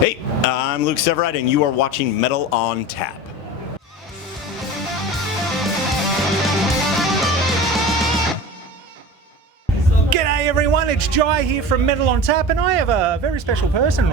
Hey, I'm Luke Severeid, and you are watching Metal on Tap. G'day everyone, it's Jai here from Metal on Tap, and I have a very special person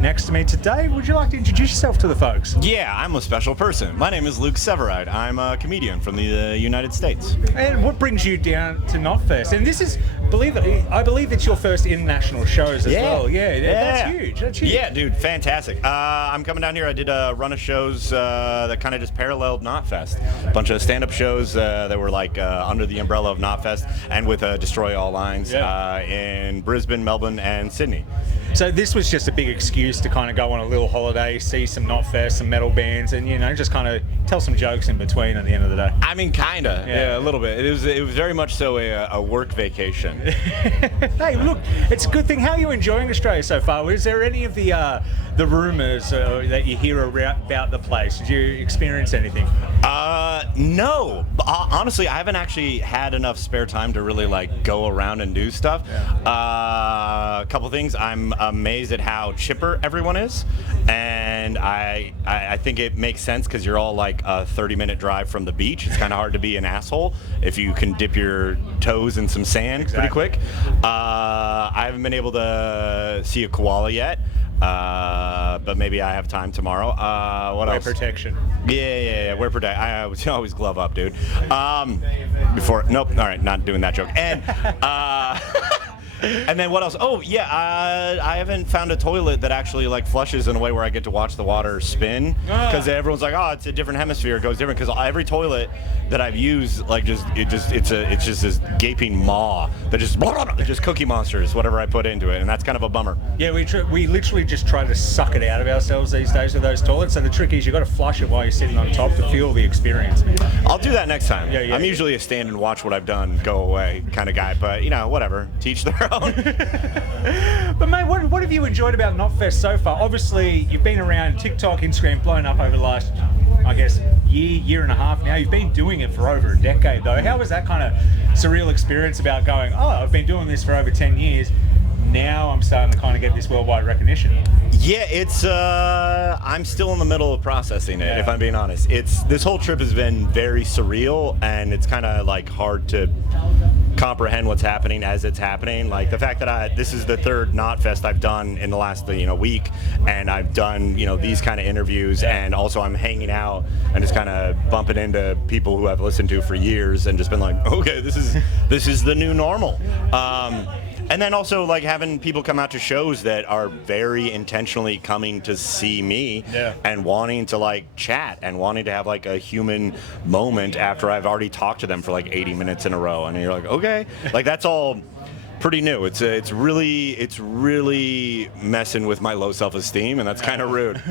next to me today. Would you like to introduce yourself to the folks? Yeah, I'm a special person. My name is Luke Severeid. I'm a comedian from the United States. And what brings you down to Knotfest? And this is, I believe it's your first international shows as well. Yeah, that's huge. That's huge. Yeah, dude, fantastic. I'm coming down here. I did a run of shows that kind of just paralleled Knotfest. A bunch of stand-up shows that were like under the umbrella of Knotfest, and with Destroy All Lines in Brisbane, Melbourne, and Sydney. So this was just a big excuse to kind of go on a little holiday, see some Knotfest, some metal bands, and just kind of tell some jokes in between at the end of the day. I mean, kinda, yeah, a little bit. It was very much so a work vacation. Hey, look, it's a good thing. How are you enjoying Australia so far? Is there any of the rumours that you hear about the place? Did you experience anything? No. Honestly, I haven't actually had enough spare time to really like go around and do stuff. A couple things. I'm amazed at how chipper everyone is, and I think it makes sense because you're all like a 30-minute drive from the beach. It's kind of hard to be an asshole if you can dip your toes in some sand pretty quick. I haven't been able to see a koala yet. But maybe I have time tomorrow. What else? Wear protection. Yeah. Wear protection. I always glove up, dude. Nope. All right, not doing that joke. And and then what else? Oh yeah, I haven't found a toilet that actually like flushes in a way where I get to watch the water spin, because everyone's like, oh, it's a different hemisphere, it goes different. Because every toilet that I've used, like it's just this gaping maw that just Cookie Monsters whatever I put into it, and that's kind of a bummer. Yeah, we literally just try to suck it out of ourselves these days with those toilets. So the trick is you got to flush it while you're sitting on top to feel the experience. I'll do that next time. Yeah, I'm usually a stand and watch what I've done, go away kind of guy, but whatever, teach their own. But mate, what have you enjoyed about Knotfest so far? Obviously, you've been around TikTok, Instagram, blown up over the last, I guess, year and a half now. You've been doing it for over a decade, though. How was that kind of surreal experience about going, oh, I've been doing this for over 10 years, now I'm starting to kind of get this worldwide recognition? Yeah, it's I'm still in the middle of processing it, if I'm being honest. This whole trip has been very surreal, and it's kind of like hard to comprehend what's happening as it's happening. Like the fact that this is the third Knotfest I've done in the last week, and I've done these kind of interviews, and also I'm hanging out and just kind of bumping into people who I've listened to for years and just been like, okay, this is the new normal. And then also like having people come out to shows that are very intentionally coming to see me and wanting to like chat and wanting to have like a human moment after I've already talked to them for like 80 minutes in a row, and you're like, okay, like that's all pretty new. It's really messing with my low self-esteem, and that's kind of rude.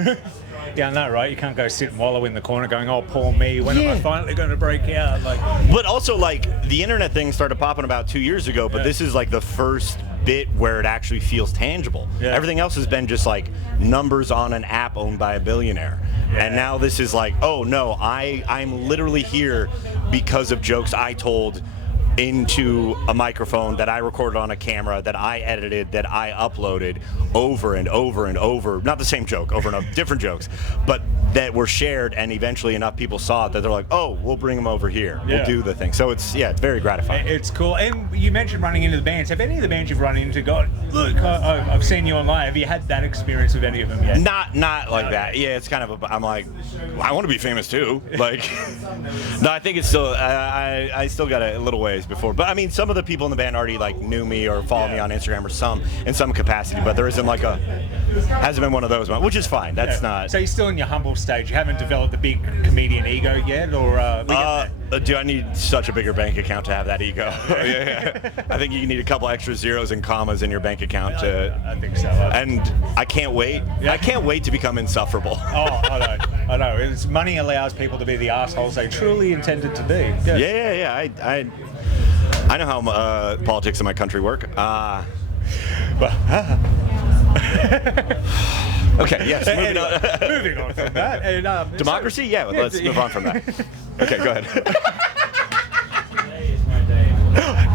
Yeah, I know, right? You can't go sit and wallow in the corner going, oh, poor me, when am I finally going to break out? But also, like, the internet thing started popping about 2 years ago, but this is, like, the first bit where it actually feels tangible. Yeah. Everything else has been just, like, numbers on an app owned by a billionaire. Yeah. And now this is like, oh, no, I'm literally here because of jokes I told into a microphone that I recorded on a camera, that I edited, that I uploaded over and over and over. Not the same joke, over and over, different jokes, but that were shared, and eventually enough people saw it that they're like, oh, we'll bring them over here. We'll do the thing. So it's very gratifying. It's cool. And you mentioned running into the bands. Have any of the bands you've run into gone, look, I've seen you online. Have you had that experience with any of them yet? Not like that. Yeah, it's kind of I'm like, I want to be famous too. Like, no, I think it's still, I still got a little ways before. But I mean, some of the people in the band already like knew me or follow me on Instagram or in some capacity, but there isn't like hasn't been one of those, which is fine. That's not. So you're still in your humble stage. You haven't developed the big comedian ego yet, or do I need such a bigger bank account to have that ego? Yeah. I think you need a couple extra zeros and commas in your bank account I think so. And I can't wait. Yeah. I can't wait to become insufferable. Oh, I know. Money allows people to be the assholes they truly intended to be. Yeah. I know how politics in my country work. Okay, yes, moving on. Moving on from that. And, democracy? Let's move on from that. Okay, go ahead.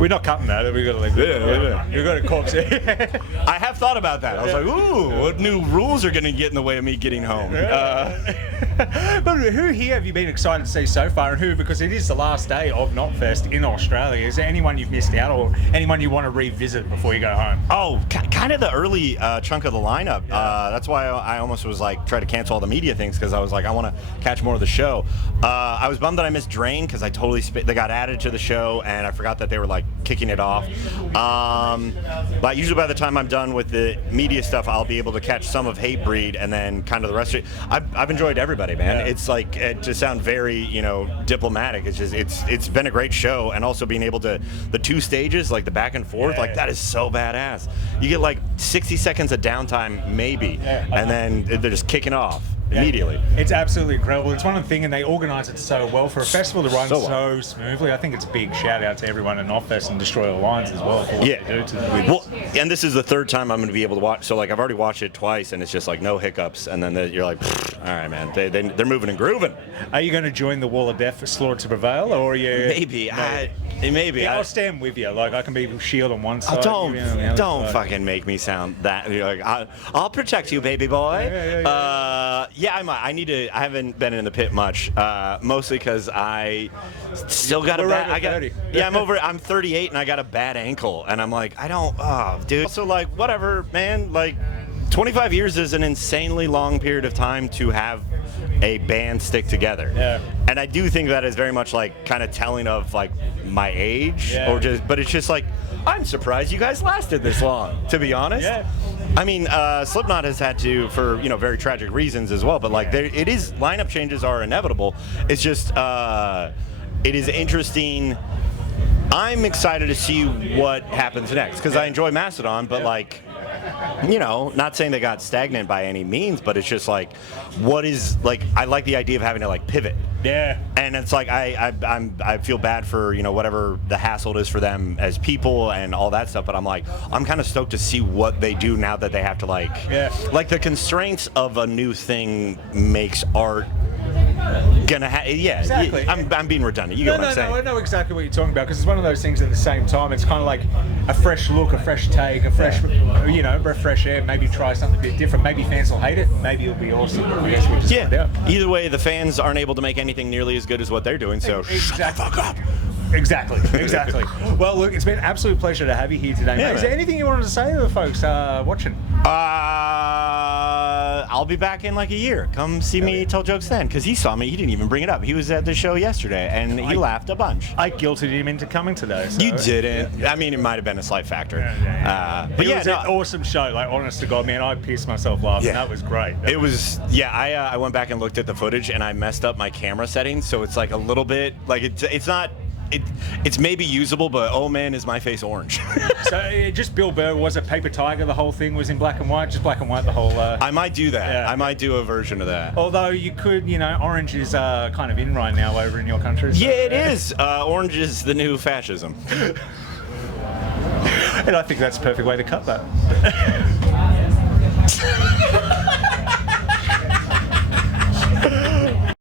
We're not cutting that. We've got to leave it. Yeah. We've got to corpse it. I have thought about that. I was like, ooh, what new rules are going to get in the way of me getting home? But who here have you been excited to see so far, and who, because it is the last day of Knotfest in Australia, is there anyone you've missed out or anyone you want to revisit before you go home? Oh, kind of the early chunk of the lineup. That's why I almost was like, try to cancel all the media things, because I was like, I want to catch more of the show. I was bummed that I missed Drain, because I totally they got added to the show, and I forgot that they were like kicking it off. But usually by the time I'm done with the media stuff, I'll be able to catch some of Hatebreed, and then kind of the rest of it. I've enjoyed everybody, man. Yeah. It's like, to sound very, diplomatic, it's just it's been a great show, and also being able to, the two stages, like the back and forth, like that is so badass. You get like 60 seconds of downtime maybe, and then they're just kicking off immediately. It's absolutely incredible. It's one of the things, and they organise it so well for a festival to run So so well. smoothly. I think it's a big shout out to everyone at Knotfest and Destroy All Lines as well for what they do to the Well, and this is the third time I'm going to be able to watch. So like I've already watched it twice, and it's just like no hiccups. And then you're like, all right, man, they're moving and grooving. Are you going to join the Wall of Death for Slaughter to Prevail, or are you? Maybe. Yeah, I'll stand with you. Like I can be shield on one side. Don't you on the other don't side. fucking make me sound that. You're like, I'll protect you, baby boy. I need to. I haven't been in the pit much, mostly because I still got a bad. I'm 38 and I got a bad ankle, and I'm like, I don't. Oh, dude. So like, whatever, man. Like, 25 years is an insanely long period of time to have a band stick together. Yeah. And I do think that is very much like kind of telling of like my age, but it's just like, I'm surprised you guys lasted this long, to be honest. Yeah. I mean, Slipknot has had to, for very tragic reasons as well. But like, it is, lineup changes are inevitable. It's just, it is interesting. I'm excited to see what happens next, because I enjoy Mastodon, but like, not saying they got stagnant by any means, but it's just like, what is, like, I like the idea of having to like pivot. Yeah. And it's like, I feel bad for, whatever the hassle it is for them as people and all that stuff, but I'm like, I'm kind of stoked to see what they do now that they have to like, the constraints of a new thing makes art gonna Exactly. I'm being redundant. You get what I'm saying. No, I know exactly what you're talking about, because it's one of those things at the same time. It's kind of like a fresh look, a fresh take, a fresh, breath of fresh air. Maybe try something a bit different. Maybe fans will hate it. Maybe it'll be awesome. I guess we'll just find out. Either way, the fans aren't able to make anything nearly as good as what they're doing. So shut the fuck up. Exactly. Well, look, it's been an absolute pleasure to have you here today, mate. Is there anything you wanted to say to the folks watching? I'll be back in like a year. Come see me tell jokes then, because he saw me. He didn't even bring it up. He was at the show yesterday, and he laughed a bunch. I guilted him into coming today. So. You didn't. I mean, it might have been a slight factor. But it was an awesome show. Like, honest to God, man, I pissed myself laughing. That was great. I went back and looked at the footage, and I messed up my camera settings, so it's like a little bit, like it's not. It's maybe usable, but oh man, is my face orange. So just Bill Burr, was it Paper Tiger? The whole thing was in black and white, just black and white. The whole. I might do that. I might do a version of that. Although you could, orange is kind of in right now over in your country. So. Yeah, it is. Orange is the new fascism. And I think that's a perfect way to cut that.